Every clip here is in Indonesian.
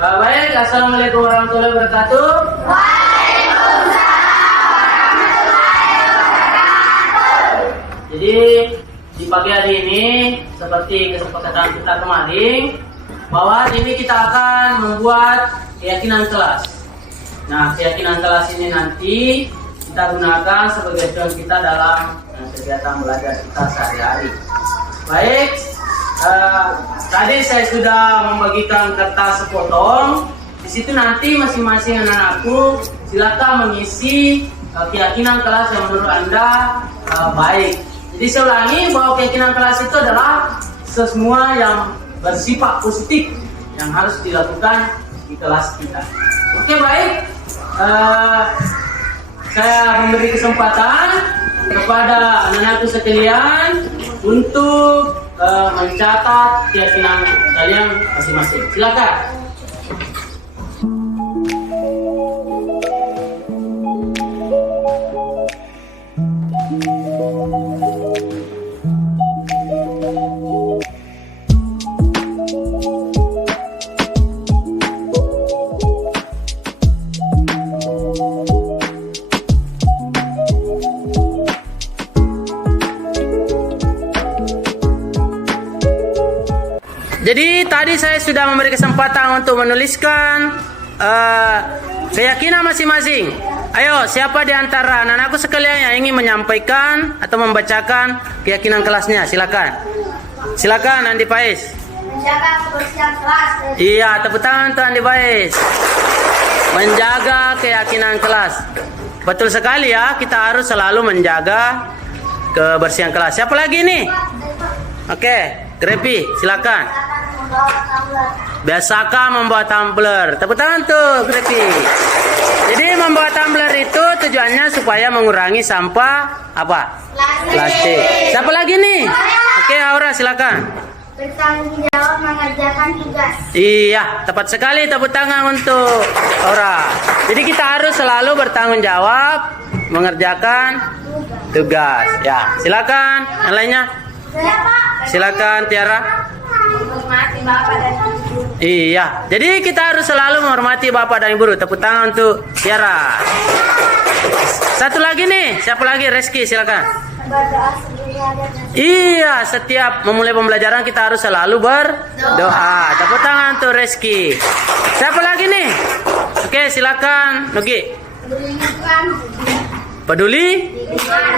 Baik, assalamualaikum warahmatullahi wabarakatuh. Jadi di pagi hari ini seperti kesepakatan kita kemarin bahwa ini kita akan membuat keyakinan kelas. Nah, keyakinan kelas ini nanti kita gunakan sebagai acuan kita dalam kegiatan belajar kita sehari-hari. Baik, tadi saya sudah membagikan kertas sepotong. Di situ nanti masing-masing anak-anakku silakan mengisi keyakinan kelas yang menurut Anda baik. Jadi saya ulangi bahwa keyakinan kelas itu adalah semua yang bersifat positif yang harus dilakukan di kelas kita. Oke, baik. Saya memberi kesempatan kepada anak-anakku sekalian untuk mencatat keyakinan kalian masing-masing. Silakan. Jadi tadi saya sudah memberi kesempatan untuk menuliskan keyakinan masing-masing. Ayo, siapa di antara anak-anakku sekalian yang ingin menyampaikan atau membacakan keyakinan kelasnya? Silakan. Silakan Andi Pais. Menjaga kebersihan kelas. Iya, tepuk tangan untuk Andi Pais. Menjaga keyakinan kelas. Betul sekali ya, kita harus selalu menjaga kebersihan kelas. Siapa lagi nih? Oke, Grepi, silakan. Biasakan membawa tumbler. Tepuk tangan tuh, Grepi. Jadi membawa tumbler itu tujuannya supaya mengurangi sampah apa? Plastik. Siapa lagi nih? Oke, Aura, silakan. Bertanggung jawab mengerjakan tugas. Iya, tepat sekali, tepuk tangan untuk Aura. Jadi kita harus selalu bertanggung jawab mengerjakan tugas. Ya, silakan. Yang lainnya? Silakan Tiara. Menghormati Bapak dan Ibu. Iya, jadi kita harus selalu menghormati Bapak dan Ibu. Tepuk tangan untuk Tiara. Satu lagi nih, siapa lagi? Reski, silakan. Berdoa sebelum belajar. Iya, setiap memulai pembelajaran kita harus selalu berdoa. Tepuk tangan untuk Reski. Siapa lagi nih? Oke, silakan Nugi. Peduli?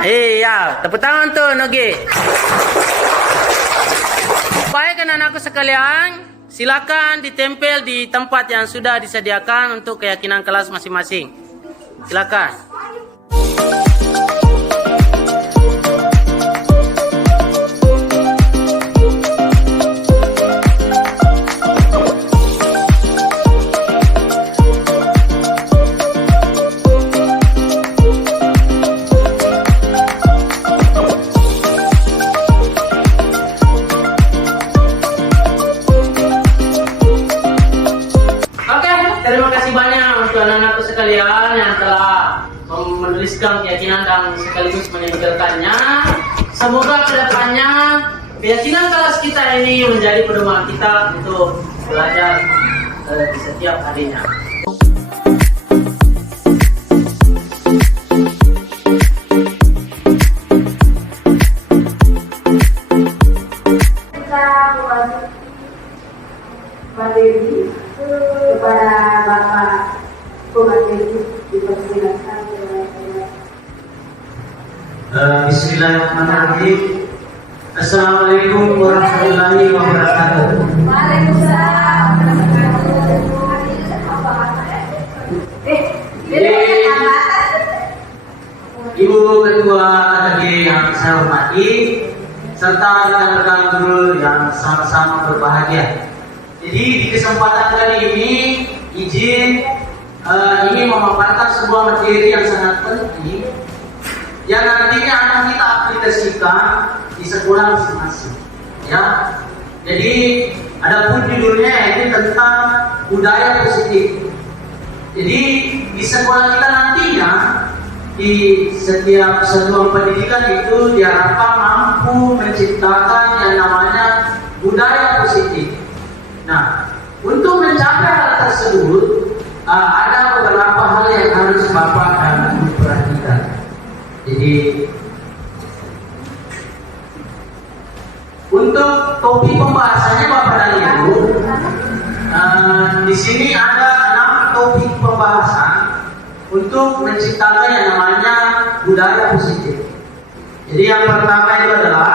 Iya, tepuk tangan tuh Nugi. Baik anak-anakku sekalian, silakan ditempel di tempat yang sudah disediakan untuk keyakinan kelas masing-masing. Silakan. Terima kasih banyak untuk anak-anakku sekalian yang telah menuliskan keyakinan dan sekaligus menempelkannya. Semoga kedepannya keyakinan kelas kita ini menjadi pedoman kita untuk belajar di setiap harinya. Kepada Bapak Pengajar dipersilakan. Bismillahirrahmanirrahim. Assalamualaikum warahmatullahi wabarakatuh. Waalaikumsalam. Ibu Ketua KTG yang saya hormati, serta rekan-rekan guru yang sama-sama berbahagia. Jadi di kesempatan kali ini izin ingin memaparkan sebuah materi yang sangat penting yang nantinya akan kita aplikasikan di sekolah masing-masing. Ya, jadi adapun judulnya yaitu tentang budaya positif. Jadi di sekolah kita nantinya di setiap satuan pendidikan itu diharapkan mampu menciptakan yang namanya budaya positif. Nah, untuk mencapai hal tersebut ada beberapa hal yang harus Bapak dan Ibu perhatikan. Jadi untuk topik pembahasannya Bapak dan Ibu, di sini ada 6 topik pembahasan untuk menciptakan yang namanya budaya positif. Jadi yang pertama itu adalah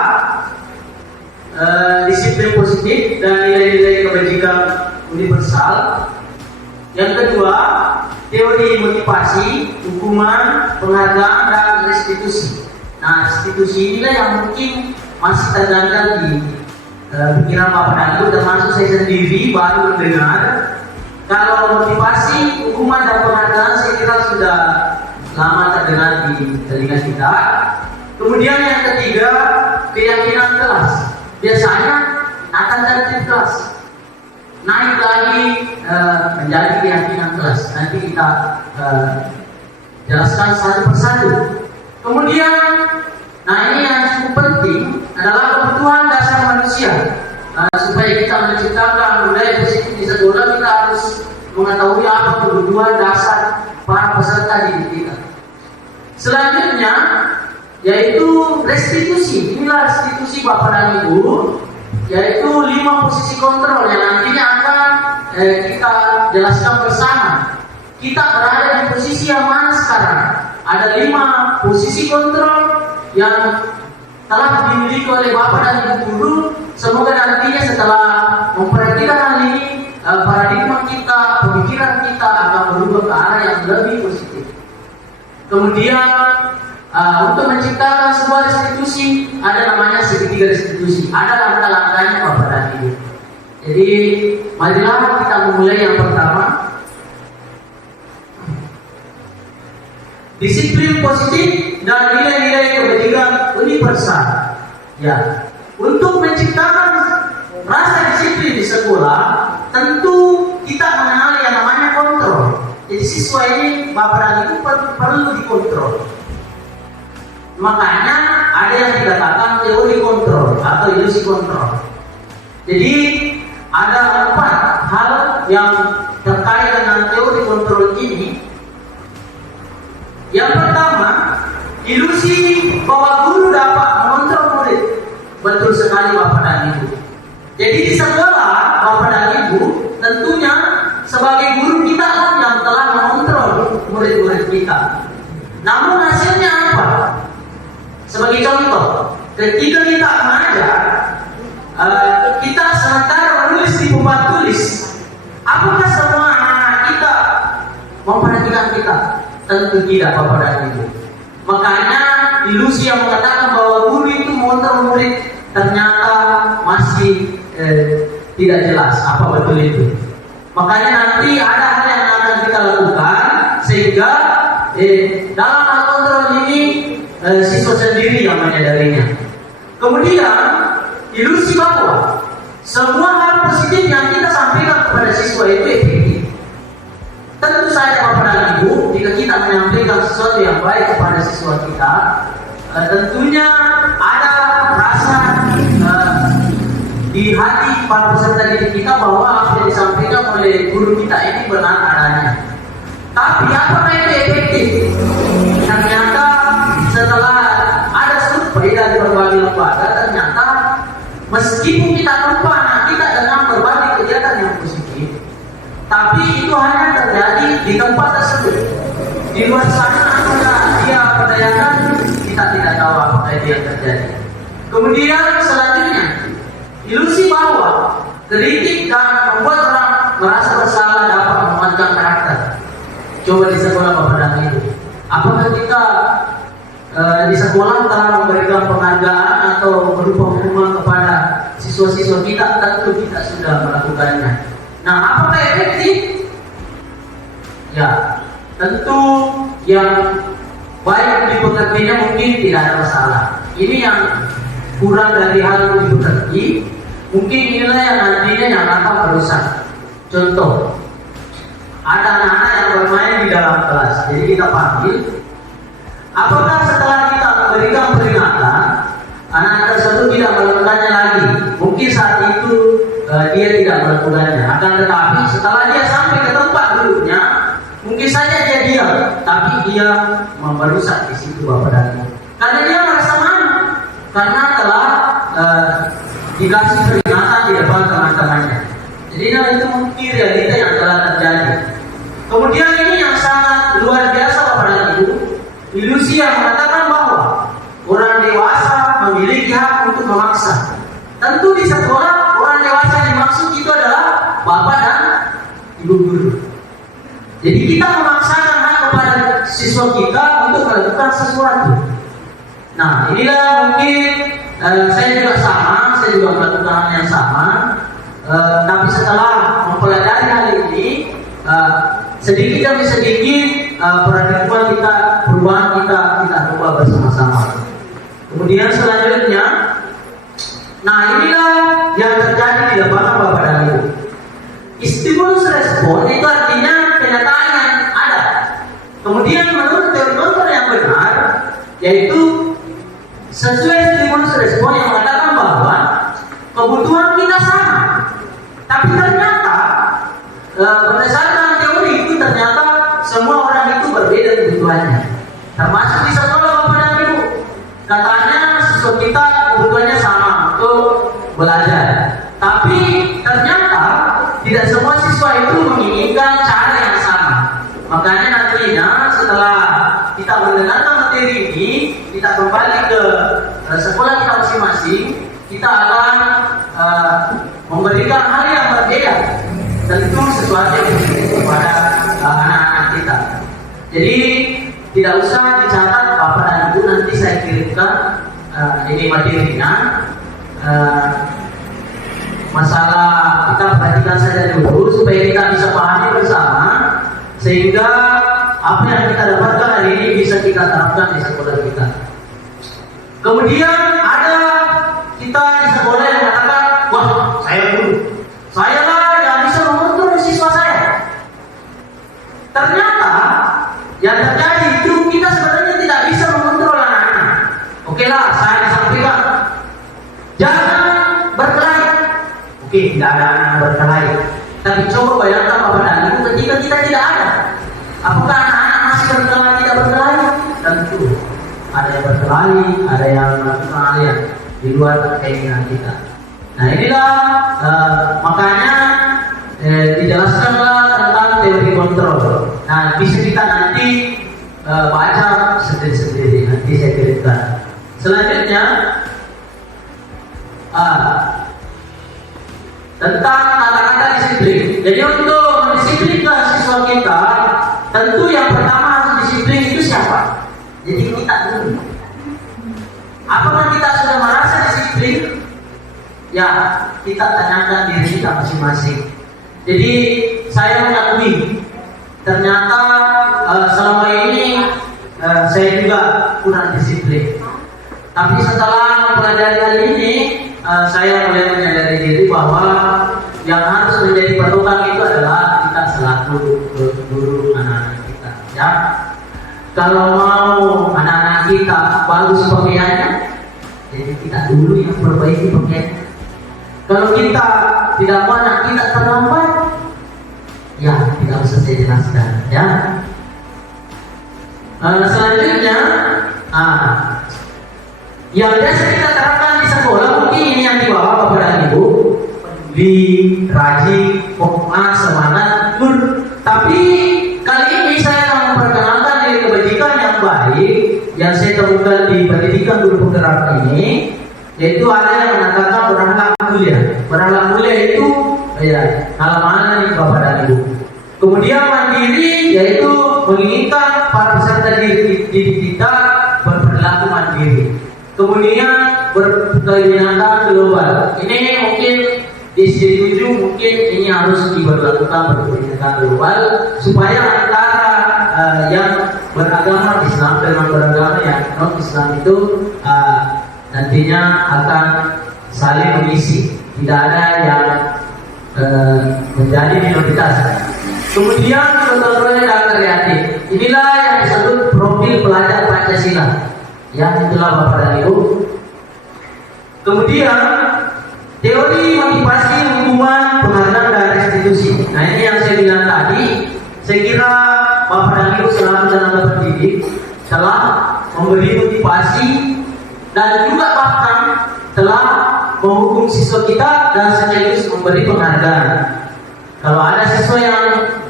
disiplin positif dan nilai-nilai kebajikan universal. Yang kedua, teori motivasi, hukuman, penghargaan, dan restitusi. Nah, restitusi inilah yang mungkin masih terjangkau di pikiran Bapak dan Ibu, termasuk saya sendiri baru mendengar. Kalau motivasi, hukuman, dan penghargaan saya kira sudah lama terdengar di telinga kita. Kemudian yang ketiga, keyakinan kelas. Biasanya akan tertib kelas, naik lagi menjadi keyakinan kelas. Nanti kita jelaskan satu persatu. Kemudian, nah ini yang cukup penting adalah kebutuhan dasar manusia. Supaya kita menciptakan budaya positif di sekolah, kita harus mengetahui apa kebutuhan dasar para peserta didik kita. Selanjutnya yaitu restitusi. Inilah restitusi Bapak dan Ibu, yaitu 5 posisi kontrol yang nantinya akan kita jelaskan bersama. Kita berada di posisi yang mana sekarang? Ada 5 posisi kontrol yang telah dimiliki oleh Bapak dan Ibu guru. Semoga nantinya setelah memperhatikan hal ini, paradigma kita, pemikiran kita akan berubah ke arah yang lebih positif. Kemudian untuk menciptakan sebuah restitusi, ada namanya segitiga restitusi. Ada langkah-langkahnya Bapak dan Ibu. Jadi marilah kita memulai yang pertama. Disiplin positif dan nilai-nilai kebajikan universal. Ya, untuk menciptakan rasa disiplin di sekolah, tentu kita mengenal yang namanya kontrol. Jadi siswa ini Bapak dan Ibu perlu dikontrol. Makanya ada yang dikatakan teori kontrol atau ilusi kontrol. Jadi ada 4 hal yang terkait dengan teori kontrol ini. Yang pertama, ilusi bahwa guru dapat mengontrol murid. Betul sekali Bapak dan Ibu. Jadi di sekolah Bapak dan Ibu tentunya sebagai guru kita yang telah mengontrol murid-murid kita. Namun hasilnya apa? Sebagai contoh, ketika kita mengajar, kita sementara menulis di papan tulis. Apakah semua anak kita memperhatikan kita? Tentu tidak Bapak dan Ibu. Makanya ilusi yang mengatakan bahwa guru itu mengontrol murid ternyata masih tidak jelas apa betul itu. Makanya nanti ada hal yang akan kita lakukan sehingga dalam hal kontrol ini siswa sendiri yang menyadarinya. Kemudian ilusi bahwa semua hal positif yang kita sampaikan kepada siswa itu efektif. Tentu saja Bapak dan Ibu, jika kita menyampaikan sesuatu yang baik kepada siswa kita, tentunya ada rasa di hati para peserta didik kita bahwa apa yang disampaikan oleh guru kita ini benar adanya. Tapi apakah itu efektif? Ternyata setelah ada survei dari berbagai lembaga, ternyata meskipun kita tempa anak kita dengan berbagai kegiatan yang positif, tapi itu hanya terjadi di tempat tersebut. Di luar sana apakah dia berdayakan, kita tidak tahu apakah dia terjadi. Kemudian selanjutnya, ilusi bahwa kritik dan membuat orang merasa bersalah dapat menguatkan karakter. Coba di sekolah Bapak dan Ibu, apakah kita di sekolah telah memberikan penghargaan atau berupa hukuman kepada siswa-siswa kita? Tentu kita sudah melakukannya. Nah, apakah efektif? Ya, tentu yang baik dipekertinya mungkin tidak ada masalah. Ini yang kurang dari hal dipekerti, mungkin inilah yang nantinya yang akan merusak. Contoh, ada anak-anak yang bermain di dalam kelas, jadi kita panggil. Apakah setelah kita memberikan peringatan, anak tersebut tidak melakukannya lagi? Mungkin saat itu dia tidak melakukannya. Akan tetapi setelah dia sampai ke tempat duduknya, Mungkin saja dia diam, tapi dia merusak di situ Bapak dan Ibu. Karena dia merasa malu, karena telah dikasih peringatan di depan teman-temannya. Jadi itu mungkin realita yang telah terjadi. Kemudian ini yang sangat luar biasa Bapak dan Ibu, ilusi yang mengatakan bahwa orang dewasa memiliki hak untuk memaksa. Tentu di sekolah orang dewasa yang dimaksud itu adalah bapak dan ibu guru. Jadi kita memaksakan hak kepada siswa kita untuk melakukan sesuatu. Nah, inilah mungkin saya juga sama, saya juga melakukan hal yang sama. Tapi setelah mempelajari hal ini, sedikit demi sedikit paradigma kita, perubahan kita ubah bersama-sama. Kemudian selanjutnya, nah inilah yang terjadi di lapangan Bapak dan Ibu. Stimulus respon itu artinya kenyataan yang ada. Kemudian menurut teori yang benar, yaitu sesuai stimulus respon yang mengatakan bahwa kebutuhan kita sama. Tapi ternyata berdasarkan teori itu ternyata semua orang itu berbeda kebutuhannya. Termasuk di sekolah Bapak dan Ibu. Katanya siswa kita kebutuhannya sama untuk belajar. Tapi ternyata tidak semua siswa itu menginginkan cara yang sama. Makanya nantinya setelah kita mendengarkan materi ini, kita kembali ke sekolah kita masing-masing, kita akan memberikan hal yang berbeda. Tentu sesuatu yang kepada anak-anak kita. Jadi tidak usah dicatat Bapak dan Ibu, nanti saya kirimkan ini materinya. Masalah kita perhatikan saja dulu supaya kita bisa pahami bersama, sehingga apa yang kita dapatkan hari ini bisa kita terapkan di sekolah kita. Kemudian ada kita di sekolah yang mengatakan, wah saya dulu, saya lah yang bisa mengontrol siswa saya. Ternyata yang terjadi itu kita sebenarnya tidak bisa mengontrol anak-anak. Oke lah, saya sampaikan, jangan berkelahi. Oke, tidak ada anak berkelahi. Tapi coba bayangkan Bapak dan Ibu ketika kita tidak ada. Apakah anak-anak masih berkelahi tidak berkelahi? Tentu ada yang berkelahi, ada yang melakukan hal yang di luar keinginan kita. Nah inilah makanya dijelaskanlah tentang teori kontrol. Nah bisa kita nanti baca sendiri-sendiri, nanti saya kirimkan. Selanjutnya tentang kata-kata disiplin. Jadi untuk mendisiplinkan siswa kita, tentu yang pertama harus disiplin itu siapa? Jadi kita dulu. Apakah kita sudah merasa disiplin? Ya, kita tanyakan diri kita masing-masing. Jadi saya mengakui ternyata selama ini saya juga kurang disiplin. Tapi setelah mempelajari hal ini, saya mulai menyadari diri bahwa yang harus menjadi patokan itu adalah kita selaku guru anak-anak kita. Ya, kalau mau anak-anak kita bagus pakaiannya, jadi kita dulu yang perbaiki pakaiannya. Kalau kita tidak mau anak kita terlambat, ya tidak usah saya jelaskan. Ya. Selanjutnya, yang biasa kita terapkan di sekolah mungkin ini yang dibawa Bapak dan Ibu, di rajin, fokus, semangat, nur. Tapi kali ini saya akan memperkenalkan nilai kebajikan yang baik yang saya temukan di pendidikan guru penggerak ini, yaitu ada yang mengatakan berakhlak mulia. Berakhlak mulia itu halaman ini Bapak dan Ibu. Kemudian mandiri, yaitu menginginkan para peserta didik kita berperilaku mandiri. Kemudian berkegiatan global. Ini mungkin di sisi 7 mungkin ini harus diberlakukan berkegiatan global supaya antara yang beragama Islam dengan beragama yang non Islam itu nantinya akan saling mengisi. Tidak ada yang menjadi minoritas. Kemudian kontrolnya dan kreatif. Inilah yang disebut profil pelajar Pancasila. Yang itulah Bapak dan Ibu. Kemudian teori motivasi, hukuman, penghargaan dan restitusi. Nah ini yang saya bilang tadi. Saya kira Bapak dan Ibu selaku tenaga pendidik telah memberi motivasi dan juga bahkan telah menghukum siswa kita dan sekaligus memberi penghargaan. Kalau ada siswa yang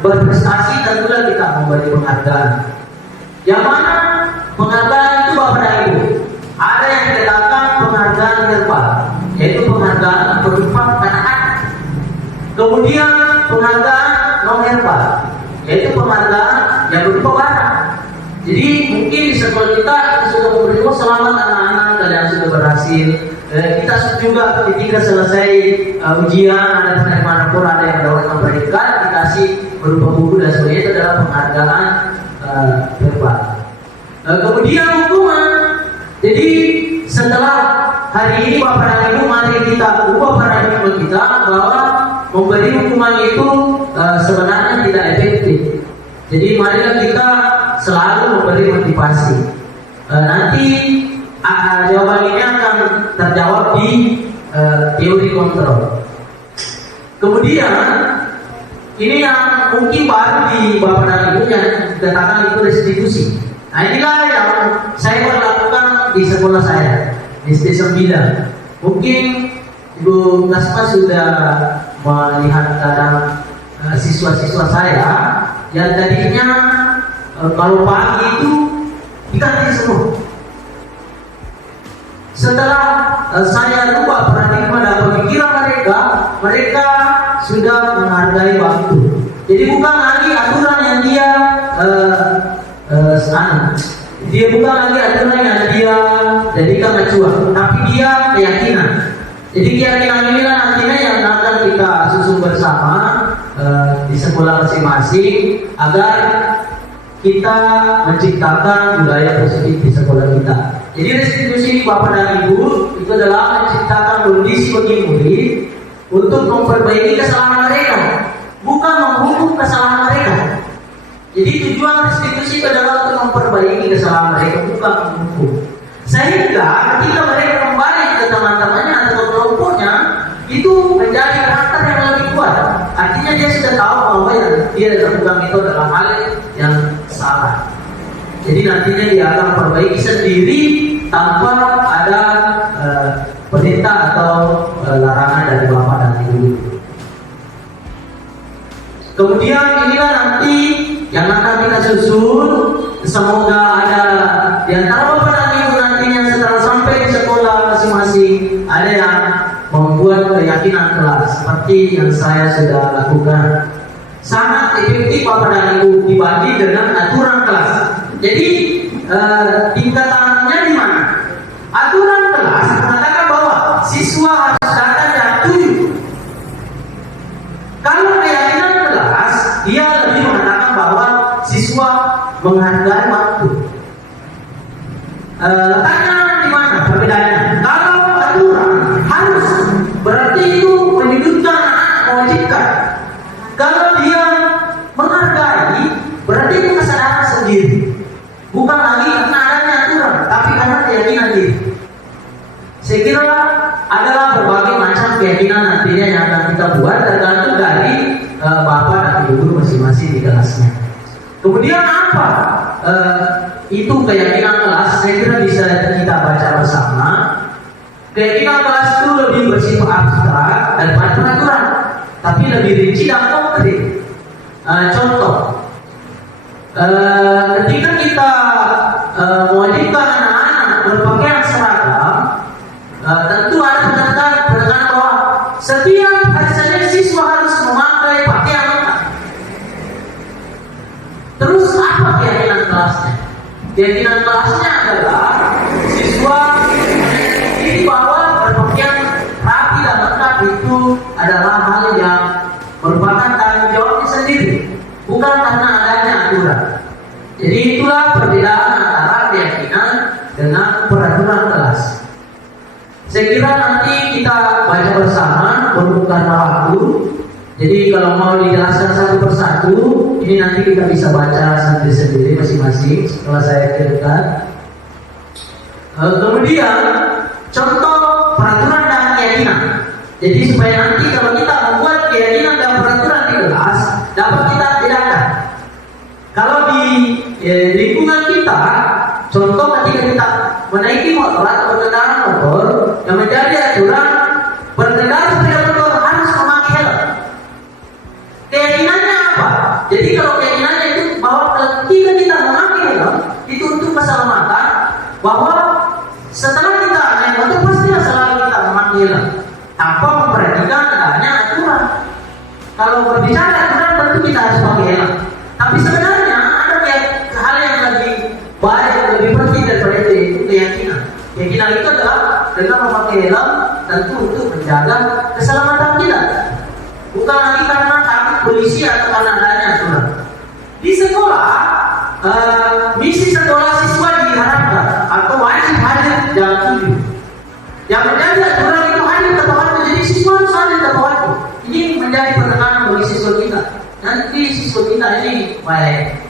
berprestasi, tentulah kita memberi penghargaan. Yang mana penghargaan itu Bapak dan Ibu, ada yang dikatakan penghargaan verbal, yaitu penghargaan berupa kata-kata. Kemudian penghargaan non verbal, yaitu penghargaan yang berupa barang. Jadi mungkin di sekolah kita sudah memberi selamat anak-anak, kalian sudah berhasil. Kita juga ketika selesai ujian ada penerimaan rapor, ada yang dapat memberikan dikasih berupa buku dan sebagainya, itu adalah penghargaan verbal. Kemudian hukuman. Jadi setelah hari ini Bapak dan Ibu, mari kita ubah paradigma kita bahwa memberi hukuman itu sebenarnya tidak efektif. Jadi marilah kita selalu memberi motivasi. Nanti jawaban ini akan terjawab di teori kontrol. Kemudian ini yang mungkin baru di Bapak dan Ibu yang dikatakan itu restitusi. Nah inilah yang saya berlakukan di sekolah saya, SD 9. Mungkin Ibu Kasma sudah melihat kadang siswa-siswa saya yang tadinya kalau pagi itu diganti semua. Setelah saya rubah paradigma dan pemikiran mereka sudah menghargai waktu. Jadi bukan lagi aturan yang dia bukan lagi aturan yang dia jadikan acuan, tapi dia keyakinan. Jadi keyakinan inilah nantinya yang akan kita susun bersama di sekolah masing-masing agar kita menciptakan budaya positif di sekolah kita. Jadi restitusi Bapak dan Ibu itu adalah menciptakan kondisi bagi murid untuk memperbaiki kesalahan mereka, bukan menghukum kesalahan mereka. Jadi tujuan restitusi adalah untuk memperbaiki kesalahan mereka, bukan menghukum. Sehingga ketika mereka kembali ke teman-temannya atau kelompoknya, itu menjadi karakter yang lebih kuat. Artinya dia sudah tahu bahwa yang dia lakukan itu adalah hal yang salah. Jadi nantinya dia akan perbaiki sendiri tanpa ada perintah atau larangan dari Bapak dan Ibu. Kemudian inilah nanti yang akan kita susun. Semoga ada di antara Bapak dan Ibu nantinya setelah sampai di sekolah masing-masing ada yang membuat keyakinan kelas seperti yang saya sudah lakukan. Sangat efektif Bapak dan Ibu dibagi dengan aturan kelas. Jadi tingkatannya di mana? Aturan kelas mengatakan bahwa siswa harus datang jam 7. Kalau keyakinan kelas, dia lebih mengatakan bahwa siswa menghargai waktu. Letaknya di mana perbedaannya? Kalau aturan harus, berarti itu menyudutkan anak, mewajibkan. Kalau dia menghargai, berarti itu kesadaran sendiri. Bukan lagi karena adanya aturan, tapi karena keyakinan diri. Saya kira adalah berbagai macam keyakinan nantinya yang akan kita buat tergantung dari Bapak dan Ibu guru masing-masing di kelasnya. Kemudian apa itu keyakinan kelas? Saya kira bisa kita baca bersama. Keyakinan kelas itu lebih bersifat abstrak daripada peraturan, tapi lebih rinci dan konkret. Contoh, ketika kita mewajibkan anak-anak berpakaian seragam, tentu ada penekanan bahwa setiap hari Senin siswa harus memakai pakaian lengkap. Terus apa keyakinan kelasnya? Keyakinan kelasnya adalah siswa ini bahwa berpakaian rapi dan lengkap itu adalah hal yang merupakan tanggung jawabnya sendiri, bukan karena adanya aturan. Jadi itulah perbedaan antara keyakinan dengan peraturan kelas. Saya kira nanti kita baca bersama bukan waktu. Jadi kalau mau dijelaskan satu persatu, ini nanti kita bisa baca sendiri-sendiri masing-masing setelah saya kirimkan. Kemudian contoh peraturan dan keyakinan. Jadi supaya nanti kalau kita membuat keyakinan dan peraturan di kelas dapat kita bedakan. Kalau di lingkungan kita, contoh ketika kita menaiki motor atau berkendara motor, yang menjadi aturan berkendara sepeda motor harus memakai helm. Keyakinannya apa? Jadi kalau keyakinannya itu bahwa ketika kita memakai helm itu untuk keselamatan, bahwa setelah kita naik motor pastilah selalu kita memakai helm tanpa memperhatikan adanya aturan. Kalau berbicara aturan tentu kita harus pakai helm. Tapi sebenarnya ada hal yang lebih baik, lebih penting daripada itu keyakinan. Keyakinan itu adalah dengan memakai helm tentu untuk menjaga keselamatan kita. Bukan lagi karena takut polisi atau karena adanya aturan. Di sekolah, misi sekolah siswa diharapkan atau wajib hadir jam 7. Yang menjadi aturan itu hadir tepat waktu. Jadi siswa harus hadir tepat waktu. Ini menjadi penekanan bagi siswa kita. Nanti siswa kita ini baik,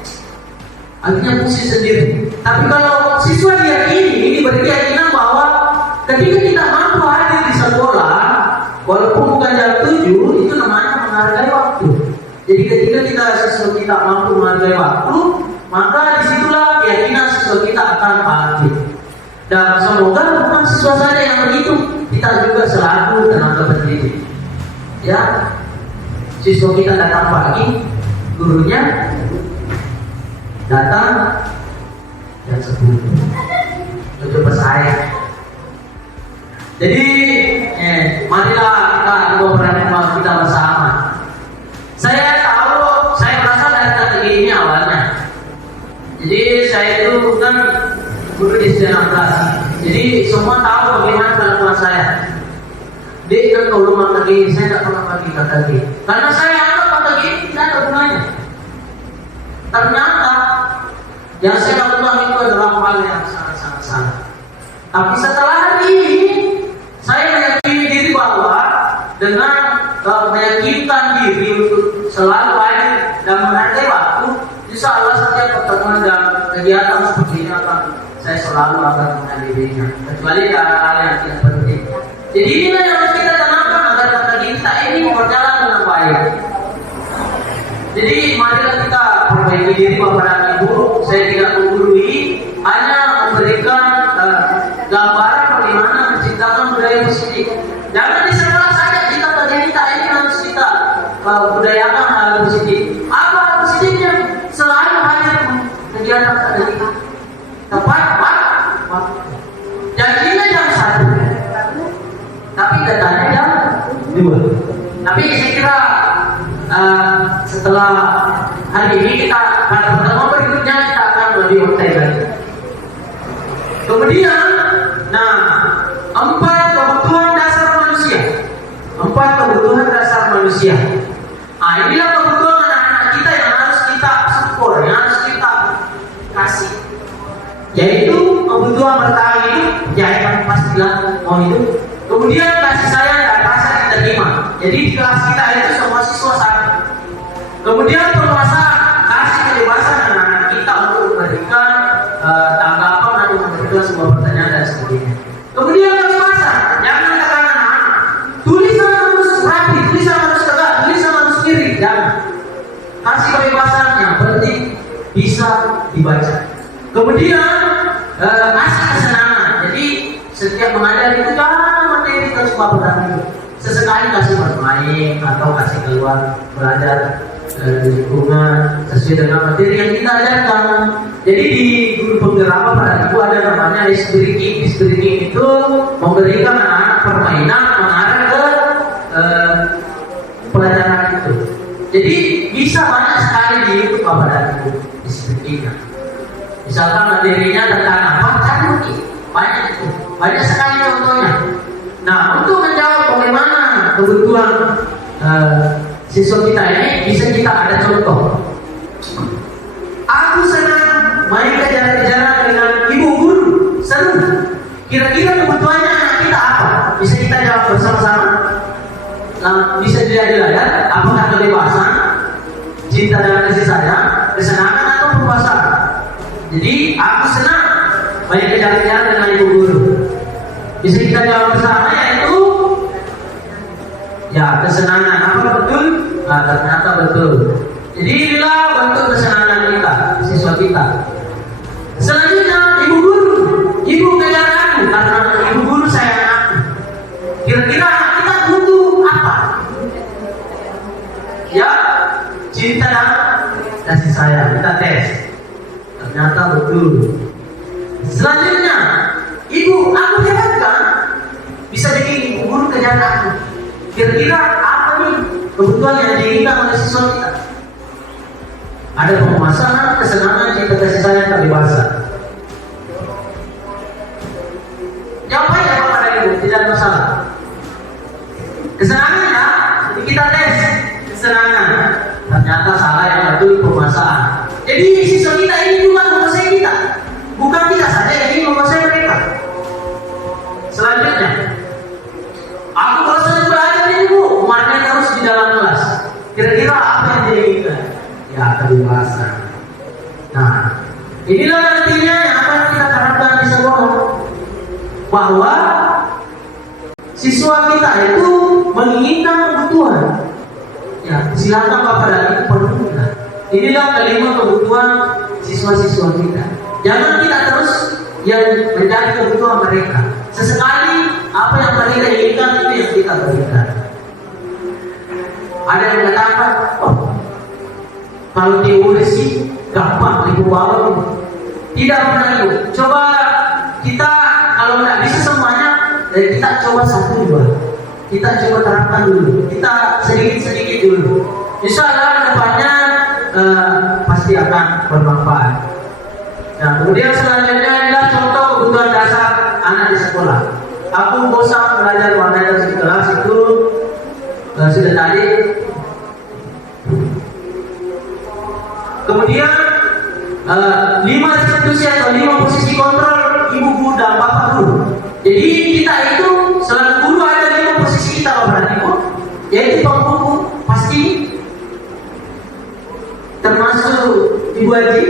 akhirnya pusing sendiri. Tapi kalau siswa diyakini, ini berkeyakinan bahwa ketika kita mampu hadir di sekolah, walaupun bukan jam 7, itu namanya menghargai waktu. Jadi ketika siswa kita mampu menghargai waktu, maka disitulah keyakinan siswa kita akan bangkit. Dan semoga bukan siswa saja yang begitu, kita juga selaku tenaga pendidik. Ya, siswa kita datang pagi, gurunya datang jam 10. Coba saya. Jadi, marilah kita beberapa kita bersama. Saya tahu, saya berasal dari strategi ini awalnya. Jadi saya itu kan guru di SD 16. Jadi semua tahu bagaimana kelakuan saya. Dia kan kalau rumah kaki, saya tidak pernah pergi ke kaki. Karena saya anggap kaki tidak ada gunanya. Ternyata yang saya lakukan itu adalah hal yang sangat-sangat salah. Tapi setelah hari ini, saya meyakini diri bahwa dengan meyakinkan diri untuk selalu hadir dan menghargai waktu, insya Allah setiap pertemuan dan kegiatan seperti ini saya selalu akan menghadirinya. Kecuali hal yang tidak penting. Jadi inilah yang harus kita tanamkan agar strategi kita ini berjalan dengan baik. Jadi marilah kita perbaiki diri Bapak dan Ibu. Saya tidak menggurui, hanya memberikan gambaran bagaimana menciptakan budaya positif. Jangan di sekolah saja kita strategi kita ini harus kita budayakan hal positif. Apa positifnya? Selalu hadir kegiatan strategi kita. Tepat waktu. Janjinya jam 1. Tapi datanya jam 2. Tapi saya kira setelah hari ini kita pada pertemuan berikutnya kita akan lebih optimal lagi. Kemudian, 4 kebutuhan dasar manusia. 4 kebutuhan dasar manusia. Inilah kebutuhan anak-anak kita yang harus kita support, yang harus kita kasih. Yaitu kebutuhan bertahan hidup, ya kan pastilah mau hidup. Kemudian kasih sayang dan rasa diterima. Jadi di kelas kita itu semua siswa sama. Kemudian penguasaan, kasih kebebasan anak-anak kita untuk memberikan tanggapan atau memberikan sebuah pertanyaan dan sebagainya. Kemudian kebebasan, jangan katakan anak-anak tulisan harus rapi, tulisan harus tegak, tulisan harus kiri, jangan. Kasih kebebasan yang penting bisa dibaca. Kemudian kasih kesenangan. Jadi setiap mengajar itu jangan materi terus bapak. Sesekali kasih bermain atau kasih keluar belajar di lingkungan sesuai dengan materi yang kita ajarkan. Jadi di guru penggerak pada itu ada namanya ice breaking. Ice breaking itu memberikan anak-anak permainan mengarah ke pelajaran itu. Jadi bisa banyak sekali di YouTube Bapak dan Ibu ice breaking. Misalkan materinya tentang apa? Cari banyak itu, banyak sekali contohnya. Nah, untuk menjawab bagaimana kebutuhan siswa kita ini, bisa kita ada contoh. Aku senang main kejar-kejaran dengan ibu guru, seru. Kira-kira kebutuhannya anak kita apa? Bisa kita jawab bersama-sama. Nah, bisa dilihat ya, apakah kebebasan, cinta dan kasih sayang, kesenangan atau kepuasan. Jadi aku senang main kejar-kejaran dengan ibu guru. Bisa kita jawab bersama, yaitu ya kesenangan. Apa betul? Nah, ternyata betul. Jadi inilah bentuk kesenangan kita. kita, siswa kita. Selanjutnya ibu guru, ibu kejar aku karena ibu guru sayang aku. Kira-kira anak kita butuh apa? Ya, cinta dan kasih sayang. Kita tes. Ternyata betul. Selanjutnya, ibu, aku hebat kan? Bisa bikin ibu guru kejar aku. Kira-kira apa nih kebutuhan yang diinginkan oleh siswa kita? Ada pemasangan, kesenangan, cinta kasih sayang tak dewasa. Jawab aja Bapak dan Ibu, tidak ada masalah. Kesenangan ya, jadi kita tes kesenangan. Ternyata salah, yang betul pemasangan. Jadi siswa kita ini juga menguasai kita, bukan kita saja yang ingin menguasai mereka. Selanjutnya, aku bosan belajar Ibu, kemarin terus di dalam kelas. Kira-kira apa yang dia inginkan? Ya, kebebasan. Nah, inilah nantinya yang akan kita terapkan di sekolah, bahwa siswa kita itu menginginkan kebutuhan. Ya, silakan Bapak dan Ibu penuhkan. Inilah kelima kebutuhan siswa-siswa kita. Jangan kita terus yang menjadi kebutuhan mereka. Sesekali apa yang mereka inginkan itu yang kita berikan. Ada yang mengatakan, oh, kalau teori sih gampang dibawa. Tidak pernah itu. Coba kita kalau nggak bisa semuanya, kita coba satu dua. Kita coba terapkan dulu. Kita sedikit-sedikit dulu. Insya Allah depannya pasti akan bermanfaat. Nah, kemudian selanjutnya adalah contoh kebutuhan dasar anak di sekolah. Aku bosan belajar warna di kelas itu sudah tadi. Kemudian 5 institusi atau 5 posisi kontrol ibu guru dan bapak guru. Jadi kita itu selalu guru ada 5 posisi kita Bapak dan Ibu, yaitu pembuku pasti, termasuk Ibu Haji.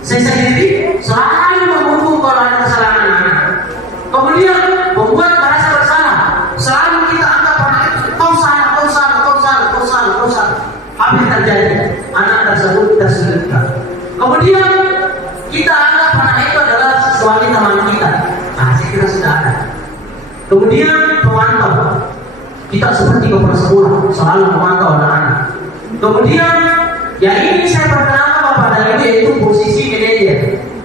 Saya sendiri selalu membuku kalau ada kesalahan anak. Kemudian membuat merasa bersalah. Selalu kita anggap anak itu kau salah. Apa yang terjadi? Anak tersebut tersulitkan. Kemudian kita anggap anak itu adalah suami teman kita. Nah, saya kira sudah ada. Kemudian pemantau. Kita seperti kepala sekolah selalu memantau anak-anak. Kemudian yang ini saya perkenalkan Bapak dan Ibu, yaitu posisi manajer.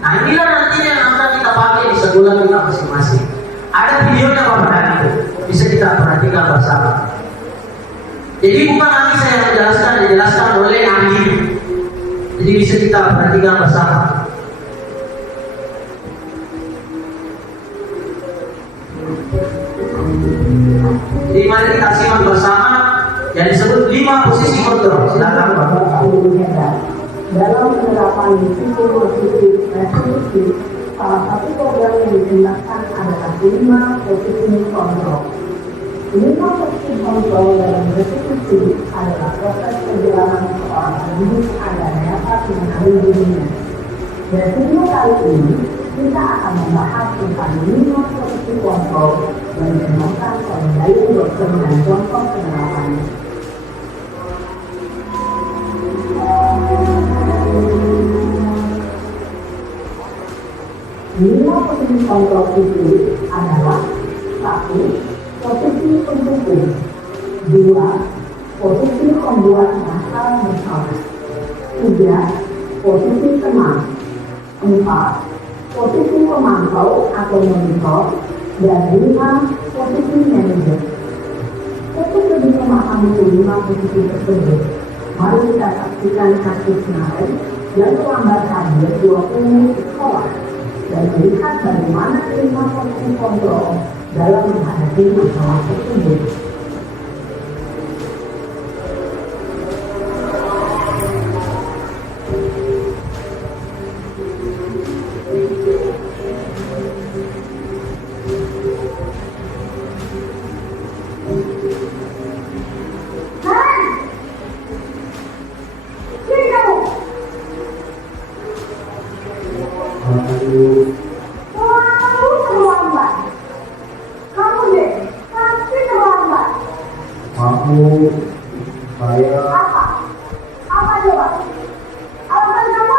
Nah, inilah nantinya yang akan kita pakai di sekolah kita masing-masing. Ada videonya Bapak dan Ibu, bisa kita perhatikan bersama. Jadi bukan nanti saya menjelaskan, dijelaskan oleh ahli. Jadi bisa kita perhatikan bersama. Jadi mari kita simak bersama yang disebut 5 posisi kontrol. Silakan Bapak. Dalam penerapan risiko positif restitusi, salah satu program yang digunakan adalah 5 posisi kontrol. 5 posisi kontrol dalam restitusi adalah proses perjalanan seorang pendidik agar dapat mengenali dirinya. Dan video kali ini kita akan membahas tentang 5 posisi kontrol dan menggunakan pengendalian dokter dan contoh penerapannya. Lima posisi kontrol itu adalah 1. Posisi pendukung. 2. Posisi pembuat masalah bersama. 3. Posisi teman. 4. Posisi pemantau atau monitor. Dan 5. Posisi manajer. Untuk lebih memahami kelima posisi tersebut, mari kita saksikan kasus kemarin yang terlambat hadir 20 menit sekolah dan melihat bagaimana kelima posisi kontrol dalam menghadapi masalah tersebut. Saya Apa coba? Alasan kamu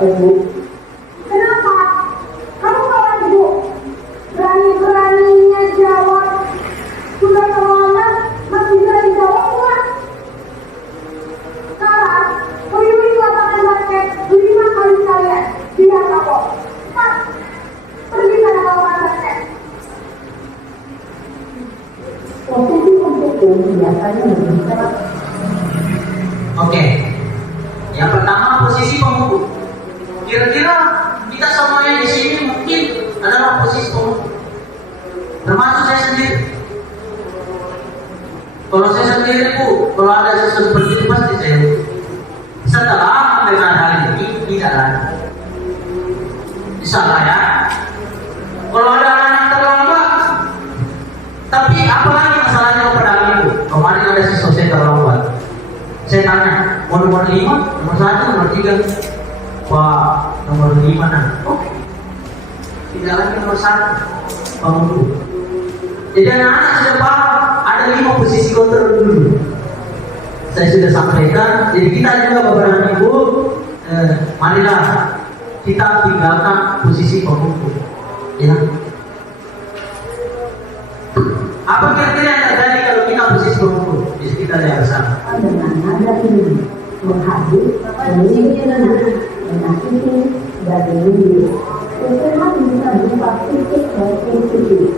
tersebut. Kenapa? Kamu kawan ibu, berani-beraninya jawab. Sudah terlambat, masih berani jawab nggak? Sekarang, keliling lapangan basket 5 kali sekalian. Dia kapok. Pak, pergi ke lapangan basket. Posisi pemukul biasanya berbicara. Oke. Yang pertama posisi pemukul. Kira-kira kita semuanya di sini mungkin adalah posisi pemukul. Termasuk saya sendiri. Kalau saya sendiri Bu, kalau ada sesuatu seperti itu pasti saya. Setelah mendengar hal ini tidak lagi. Misalnya ya, kalau ada anak terlambat, tapi apa lagi masalahnya kepada ibu? Kemarin ada siswa saya terlambat. Saya tanya, nomor 5, nomor 1, nomor 3. Pak, nomor 5 nah. Oke. Tidak lagi nomor 1. Pemukul. Jadi anak-anak sudah paham ada 5 posisi kontrol dulu. Saya sudah sampaikan. Jadi kita juga beberapa ibu, marilah kita tinggalkan posisi pemukul. Ya. Apa kira-kira yang terjadi kalau kita posisi pemukul? Di sekitar yang bersama. Dengan nada ini menghadiri, menyakiti, dan menyindir. Usaha bisa berupa fisik maupun psikis.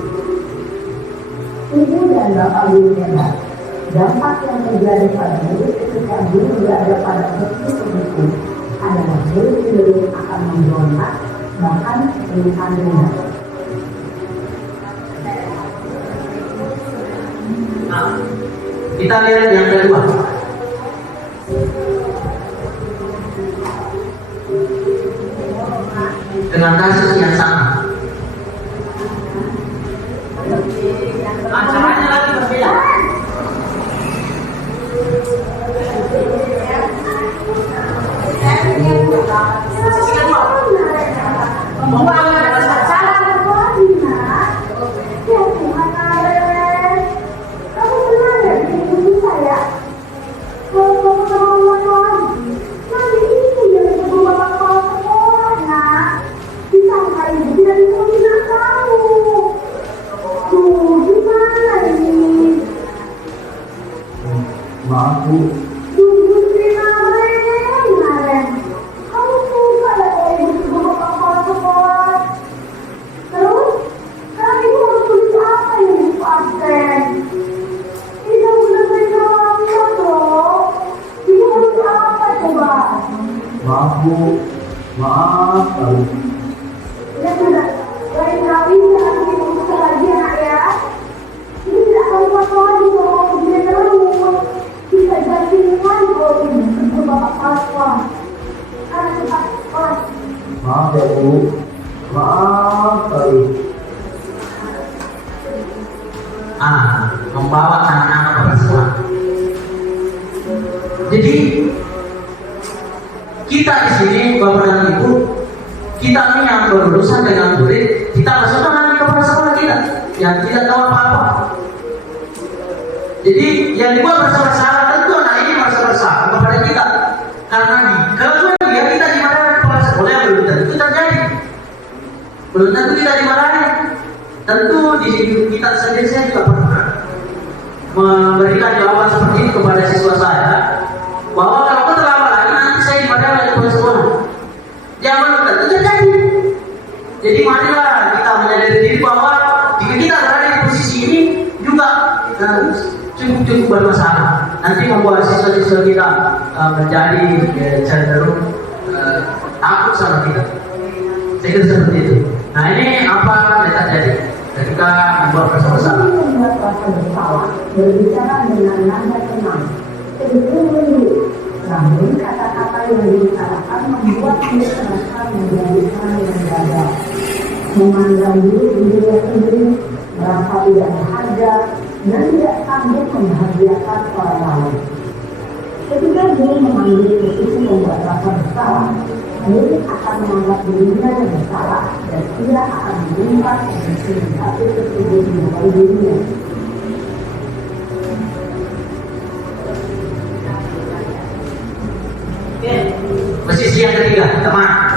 Ibu dan bapak guru hebat. Dampak yang terjadi pada murid ketika guru berada pada posisi pemukul adalah murid cenderung akan memberontak, bahkan menyimpan dendam. Nah, kita lihat yang kedua. Dengan kasus yang sama. Caranya lagi berbeda. Maaf Bu. Maaf Bu. Maaf kalau Ya sudah, lain kali jangan dibuka lagi anak ya. Ini tidak akan kuat lagi kalau dia terlalu bisa jadi lagi kalau ini untuk bapak kelas. Karena cepat kelas. maaf ya Bu. Maaf kali. Membawa anak-anak ke sekolah. Jadi kita di sini Bapak dan Ibu, kita ini yang berurusan dengan murid, kita masukkan lagi kepada sekolah kita yang tidak tahu apa-apa. Jadi yang dibuat bersalah tentu anak ini merasa bersalah kepada kita, karena di kelakuan dia kita dimarahi kepala sekolah yang belum tentu terjadi, belum tentu kita dimarahi. Tentu di kita sendiri saya juga pernah memberikan jawaban seperti itu kepada siswa saya, bahwa kalau kau terlambat lagi nanti saya dimarahi oleh kepala sekolah. Jangan tentu terjadi. Jadi marilah kita menyadari diri bahwa jika kita berada di posisi ini juga cukup bermasalah. Nanti membuat siswa-siswa kita menjadi cenderung takut sama kita. Saya kira seperti itu. Nah ini apa yang terjadi ketika membuat masalah? Membuat rasa bersalah, berbicara dengan nada tenang, cenderung lembut. Namun kata-kata yang dibicarakan membuat dia terasa menjadi orang yang gagal, memandang dirinya sendiri, merasa tidak berharga, dan tidak sanggup membahagiakan orang lain. Ketika dia mengambil posisi membuat rasa bersalah, dia akan menganggap dirinya yang bersalah dan dia akan mengumpat posisi satu tersebut mengenai dirinya. Posisi yang ketiga, teman.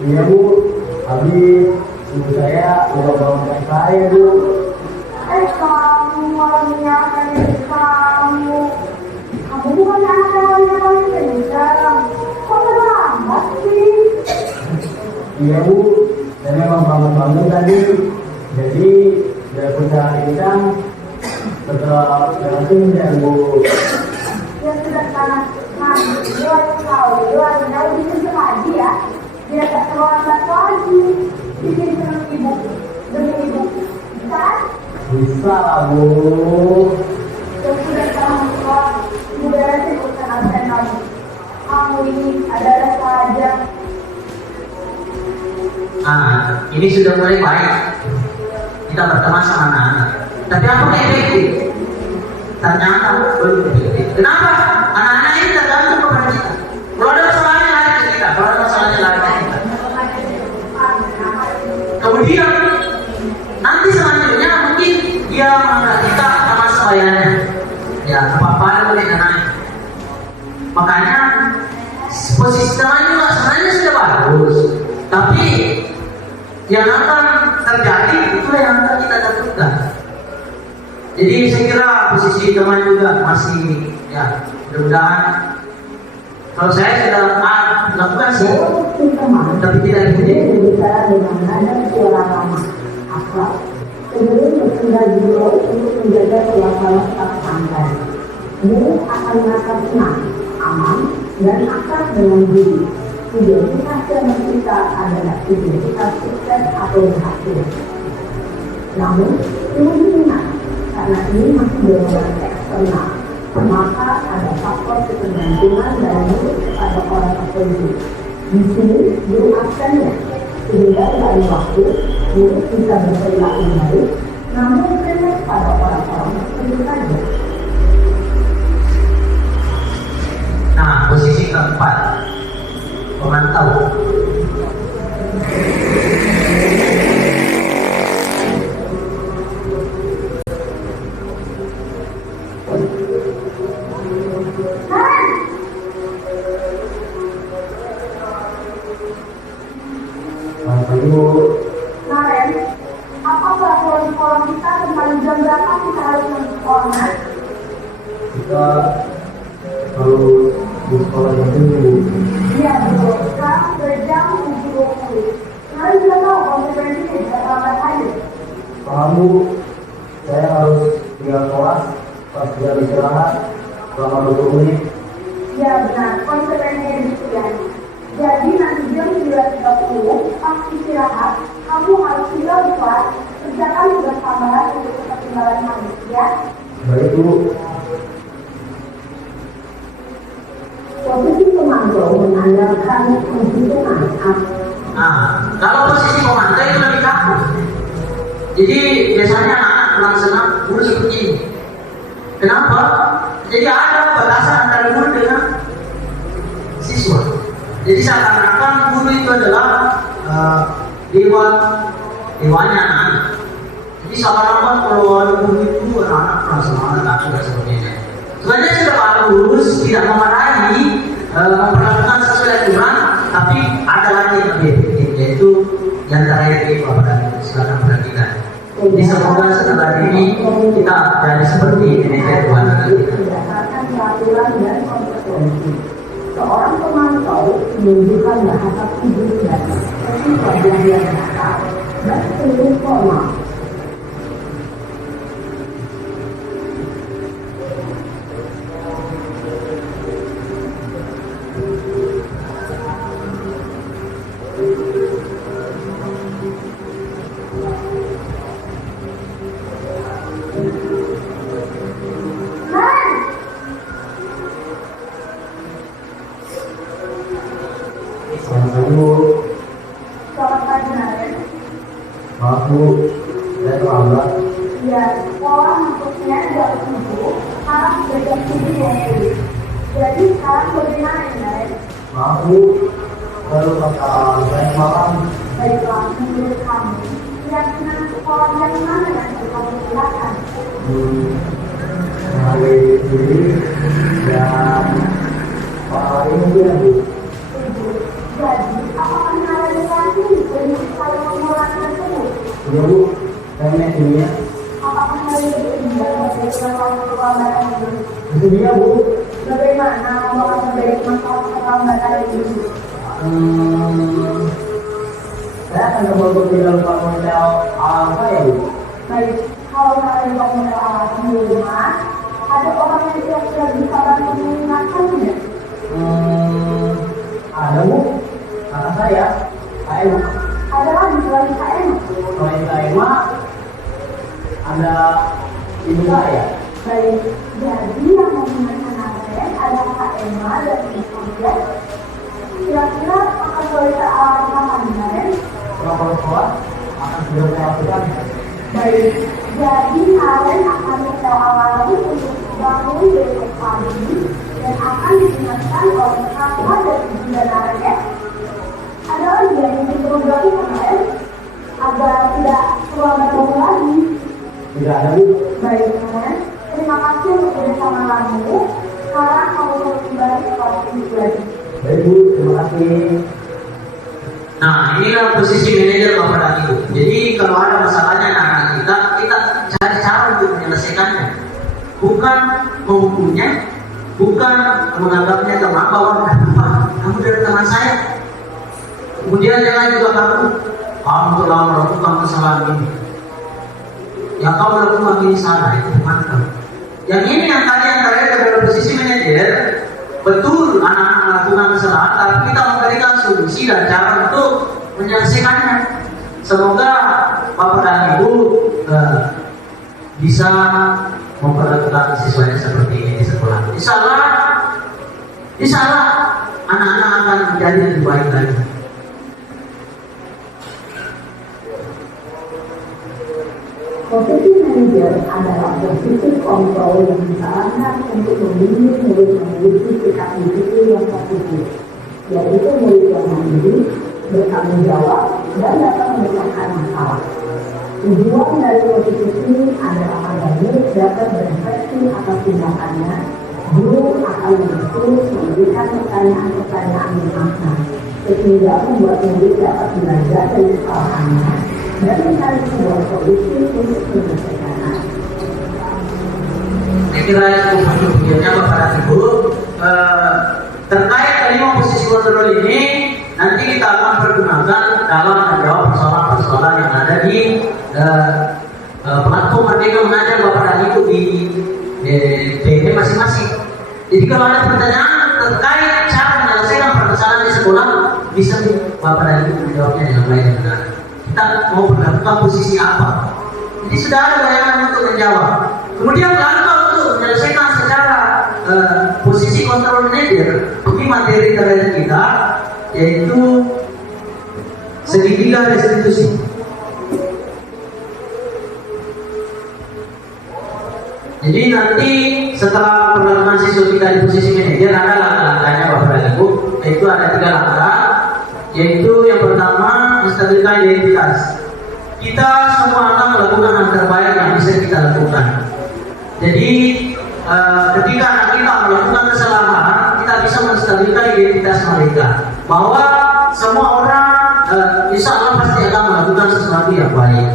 Iya Bu, habis ibu saya udah bangunkan saya Bu. Kamu orangnya kayak kamu. Kamu bukan anak yang paling kencang. Kok terlambat sih? Iya Bu, saya memang bangun-bangun tadi. Jadi biar usaha kencang setelah langsung ya Bu. Ya sudah panas mandi, doain bikin lagi ya. Biar tak terlambat lagi. Bikin senang ibu, demi ibu. Bisa? Bisa Bu. Ya sudah kamu keluar, ibu beresin urusan absen kamu. Kamu ini adalah pelajar. Ini sudah mulai baik. Kita berteman sama anak-anak. Tapi apakah efektif? Ternyata belum efektif. Kenapa? Anak-anak ini tergantung kepada kita. Kalau ada masalahnya lari ke kita. Kalau ada masalahnya lari ke kita. Kemudian nanti selanjutnya mungkin dia mengenal kita sama sebayanya. Ya, apa-apa boleh naik. Makanya posisi teman juga sebenarnya sudah bagus. Tapi yang akan terjadi itulah yang akan kita takutkan. Jadi saya kira posisi teman juga masih ya mudah-mudahan kalau saya sudah lakukan sih, tapi tidak Jadi gitu. berbicara dengan nada suara ramah, akhlak. Sebelum bertinggal di luar untuk menjaga suasana tetap santai. Dia akan merasa tenang, aman, dan akrab dengan diri. Identitas yang kita adalah identitas sukses atau berhasil. Namun, perlu diingat, karena ini masih dorongan eksternal, maka ada faktor ketergantungan dari mulut kepada orang tertentu. Di sini guru absennya, sehingga dari waktu mulut bisa berperilaku baik, namun hanya pada orang-orang tertentu saja. Nah, posisi keempat, pemantau. Bu, Karen, apa peraturan sekolah kita tentang jam berapa kita harus masuk sekolah? kita harus di sekolah yang dulu. Iya betul, sekarang sudah jam 7.20. Kalian juga tahu konsekuensinya tidak terlambat lagi. Kamu, saya harus tinggal kelas pas jam istirahat selama 20 menit. Ya benar, konsekuensinya demikian. Jadi nanti jam 9.30 pas istirahat, kamu harus tinggal di kelas, kerjakan tugas tambahan untuk ketertinggalan kamu, ya? Baik Bu. Posisi pemantau menandakan penghitungan Nah, kalau posisi pemantau itu lebih kaku. Jadi biasanya anak pulang senang guru seperti ini. Kenapa? Jadi ada batasan antara guru dengan siswa. Jadi seakan-akan guru itu adalah dewanya anak-anak. Jadi seakan-akan kalau ada guru itu anak-anak pulang semangat takut dan sebagainya. Sebenarnya sudah bagus, tidak memarahi, memperlakukan sesuai aturan, tapi ada lagi yang lebih efektif, yaitu yang terakhir itu apa? Silakan perhatikan. Jadi semoga setelah ini kita jadi seperti Indonesia Tuhan kita. berdasarkan peraturan dan konsekuensi. Seorang pemantau menunjukkan bahasa tubuh dan ekspresi wajah yang nyata dan seluruh formal. Selamat Bu. Selamat pagi, Naren. Maaf Bu, saya terlambat. Ya, sekolah masuknya jam 7, sekarang sudah jam 7.20. Jadi sekarang bagaimana ya, Naren? Maaf Bu, baru kata saya malam. Baiklah, menurut kamu, keyakinan sekolah yang mana yang harus kamu silakan? Hari ini dan Pak hari ini Bu. Jadi, apakah Naren Ya Bu, kayaknya ini ya. Apakah hal itu indah dari keterlambatan ini? Itu dia Bu. Bagaimana membawa dari masalah keterlambatan ini? Saya akan coba berpindah lupa model alam saya Bu. Baik, kalau kalian mau modal alasan di rumah, ada orang yang kira-kira bisa bantu mengingatkannya? Ada Bu, kakak saya, Kak Emma. Ada lagi selain KM? Selain Kak Emma, ada ibu saya. Baik, jadi yang mau mengingatkan kalian ada Kak Emma dan Ibu Kalian. Kira-kira akan boleh teralasan kalian? Kalau sekolah akan segera saya lakukan. Baik, jadi kalian akan setel awal untuk bangun besok pagi dan akan diingatkan oleh kakak dan ibu dan ayah. Ada lagi yang ingin perlu dilakukan kalian agar tidak terlambat bangun lagi. Tidak ada Bu. Baik kalian, terima kasih untuk bersama kamu. Sekarang kamu mau kembali ke kelas ini lagi. Baik Bu, terima kasih. Nah, inilah posisi manajer Bapak dan Ibu. Jadi kalau ada masalahnya anak kita cari cara untuk menyelesaikannya. Bukan menghukumnya, bukan menganggapnya teman bahwa kamu dari teman saya. Kemudian jangan juga kamu telah melakukan kesalahan ini. Yang kamu lakukan ini salah, itu bukan kamu. Yang ini yang terakhir adalah posisi manajer. Betul anak-anak melakukan kesalahan, tapi kita memberikan solusi dan cara untuk menyelesaikannya. Semoga Bapak dan Ibu bisa memperlakukan siswanya seperti ini di sekolah. Insya Allah anak-anak akan menjadi lebih baik lagi. Posisi manajer adalah posisi kontrol yang disarankan untuk membimbing murid memiliki sikap disiplin yang positif, yaitu murid yang mandiri, bertanggung jawab, dan dapat memecahkan masalah. Tujuan dari posisi ini adalah agar murid dapat berefleksi atas tindakannya. Guru akan terus memberikan pertanyaan-pertanyaan bermakna, sehingga membuat murid dapat belajar dari kesalahannya dan mencari sebuah solusi untuk menyelesaikannya. Saya kira itu videonya Bapak dan Ibu. Terkait kelima posisi kontrol ini nanti kita akan pergunakan dalam menjawab persoalan-persoalan yang ada di platform Merdeka Mengajar Bapak dan Ibu di PB masing-masing. Jadi kalau ada pertanyaan terkait cara menyelesaikan permasalahan di sekolah, bisa Bapak dan Ibu menjawabnya dengan baik dan benar. Kita mau berlakukan posisi apa? Jadi sudah ada bayangan untuk menjawab. Kemudian langkah untuk menyelesaikan secara posisi kontrol manager, ini materi terakhir kita yaitu segitiga restitusi. Jadi nanti setelah perlakuan siswa kita di posisi manajer ada langkah-langkahnya Bapak dan Ibu, yaitu ada 3 langkah. Yaitu yang pertama, menstabilkan identitas. Kita semua akan melakukan yang terbaik yang bisa kita lakukan. Jadi ketika anak kita melakukan kesalahan, kita bisa menstabilkan identitas mereka, bahwa semua orang insya Allah pasti akan melakukan sesuatu yang baik.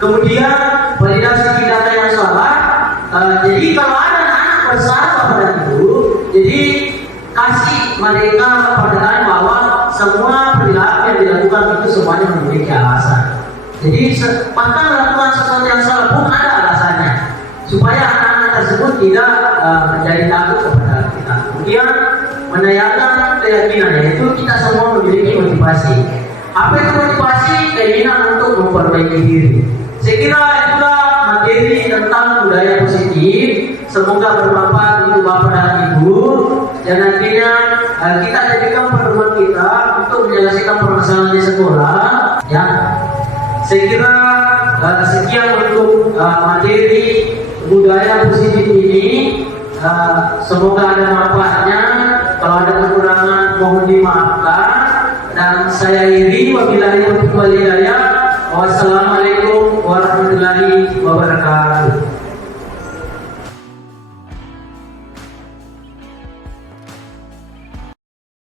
Kemudian validasi data yang salah. Jadi kalau ada anak bersalah Bapak dan Ibu, jadi kasih mereka perhatian bahwa semua perilaku yang dilakukan itu semuanya memiliki alasan. Jadi bahkan melakukan sesuatu yang salah pun ada alasannya, supaya anak-anak tersebut tidak menjadi takut kepada kita. Kemudian menanyakan keyakinan, yaitu kita semua memiliki motivasi. Apa itu motivasi? Keinginan untuk memperbaiki diri. Saya kira itulah materi tentang budaya positif. Semoga bermanfaat untuk Bapak dan Ibu, dan nantinya kita jadikan pedoman kita untuk menyelesaikan permasalahan di sekolah. Ya, saya kira sekian untuk materi budaya positif ini. Semoga ada manfaatnya. Kalau ada kekurangan mohon dimaafkan. Dan saya iri wabillahi taufiq wal hidayah. Wassalamualaikum warahmatullahi wabarakatuh.